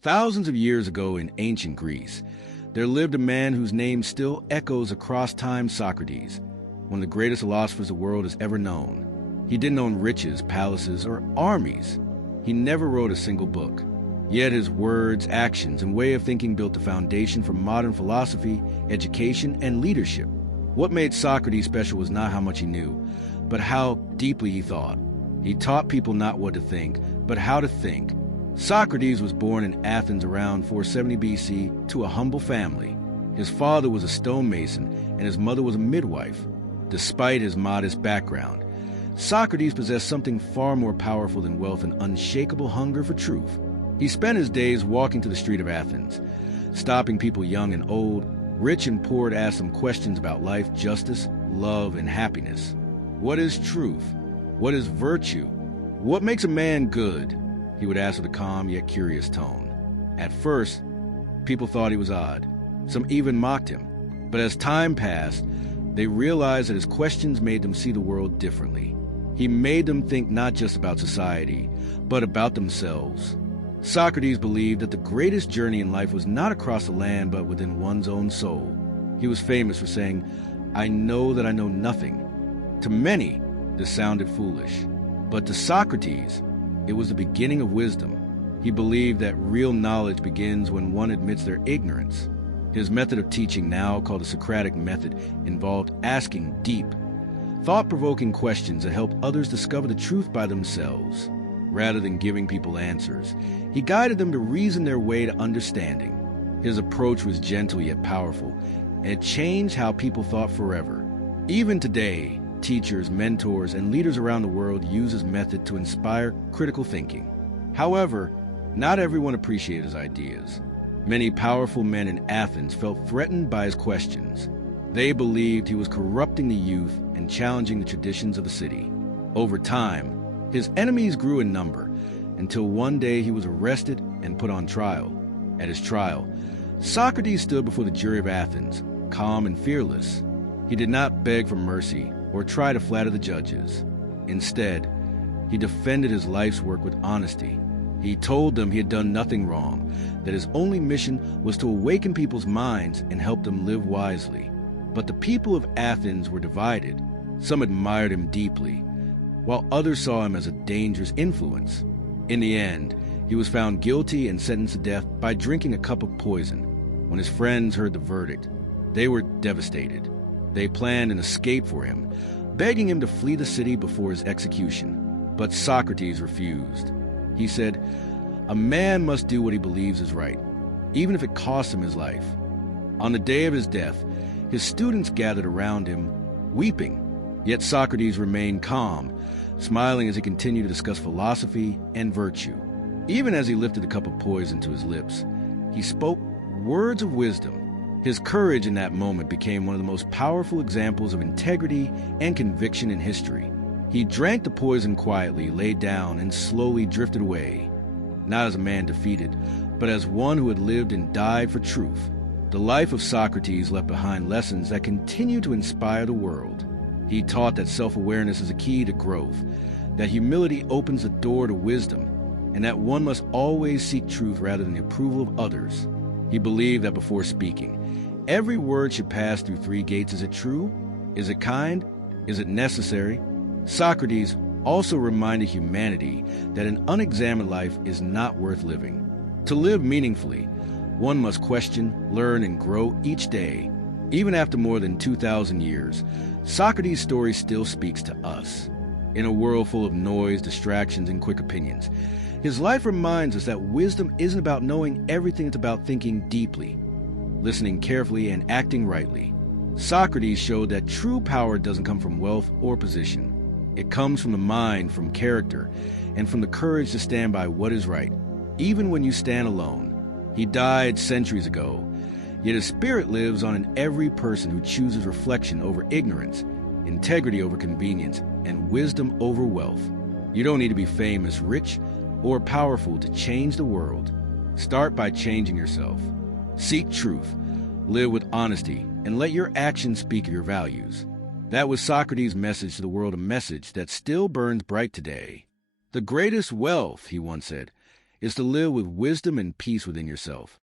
Thousands of years ago in ancient Greece, there lived a man whose name still echoes across time: Socrates, one of the greatest philosophers the world has ever known. He didn't own riches, palaces, or armies. He never wrote a single book. Yet his words, actions, and way of thinking built the foundation for modern philosophy, education, and leadership. What made Socrates special was not how much he knew, but how deeply he thought. He taught people not what to think, but how to think. Socrates was born in Athens around 470 BC to a humble family. His father was a stonemason and his mother was a midwife. Despite his modest background, Socrates possessed something far more powerful than wealth: an unshakable hunger for truth. He spent his days walking to the street of Athens, stopping people young and old, rich and poor, to ask them questions about life, justice, love, and happiness. What is truth? What is virtue? What makes a man good? He would ask with a calm yet curious tone. At first, people thought he was odd. Some even mocked him. But as time passed, they realized that his questions made them see the world differently. He made them think not just about society, but about themselves. Socrates believed that the greatest journey in life was not across the land, but within one's own soul. He was famous for saying, "I know that I know nothing." To many, this sounded foolish. But to Socrates, it was the beginning of wisdom. He believed that real knowledge begins when one admits their ignorance. His method of teaching, now called the Socratic method, involved asking deep, thought-provoking questions that helped others discover the truth by themselves. Rather than giving people answers, he guided them to reason their way to understanding. His approach was gentle yet powerful, and it changed how people thought forever. Even today, teachers, mentors, and leaders around the world use his method to inspire critical thinking. However, not everyone appreciated his ideas. Many powerful men in Athens felt threatened by his questions. They believed he was corrupting the youth and challenging the traditions of the city. Over time, his enemies grew in number, until one day he was arrested and put on trial. At his trial, Socrates stood before the jury of Athens, calm and fearless. He did not beg for mercy or try to flatter the judges. Instead, he defended his life's work with honesty. He told them he had done nothing wrong, that his only mission was to awaken people's minds and help them live wisely. But the people of Athens were divided. Some admired him deeply, while others saw him as a dangerous influence. In the end, he was found guilty and sentenced to death by drinking a cup of poison. When his friends heard the verdict, they were devastated. They planned an escape for him, begging him to flee the city before his execution. But Socrates refused. He said, "A man must do what he believes is right, even if it costs him his life." On the day of his death, his students gathered around him, weeping. Yet Socrates remained calm, smiling as he continued to discuss philosophy and virtue. Even as he lifted the cup of poison to his lips, he spoke words of wisdom. His courage in that moment became one of the most powerful examples of integrity and conviction in history. He drank the poison quietly, laid down, and slowly drifted away, not as a man defeated, but as one who had lived and died for truth. The life of Socrates left behind lessons that continue to inspire the world. He taught that self-awareness is a key to growth, that humility opens the door to wisdom, and that one must always seek truth rather than the approval of others. He believed that before speaking, every word should pass through three gates. Is it true? Is it kind? Is it necessary? Socrates also reminded humanity that an unexamined life is not worth living. To live meaningfully, one must question, learn, and grow each day. Even after more than 2,000 years, Socrates' story still speaks to us. In a world full of noise, distractions, and quick opinions, his life reminds us that wisdom isn't about knowing everything, it's about thinking deeply, listening carefully, and acting rightly. Socrates showed that true power doesn't come from wealth or position. It comes from the mind, from character, and from the courage to stand by what is right, even when you stand alone. He died centuries ago, yet his spirit lives on in every person who chooses reflection over ignorance, integrity over convenience, and wisdom over wealth. You don't need to be famous, rich, or powerful to change the world. Start by changing yourself. Seek truth, live with honesty, and let your actions speak your values. That was Socrates' message to the world, a message that still burns bright today. The greatest wealth, he once said, is to live with wisdom and peace within yourself.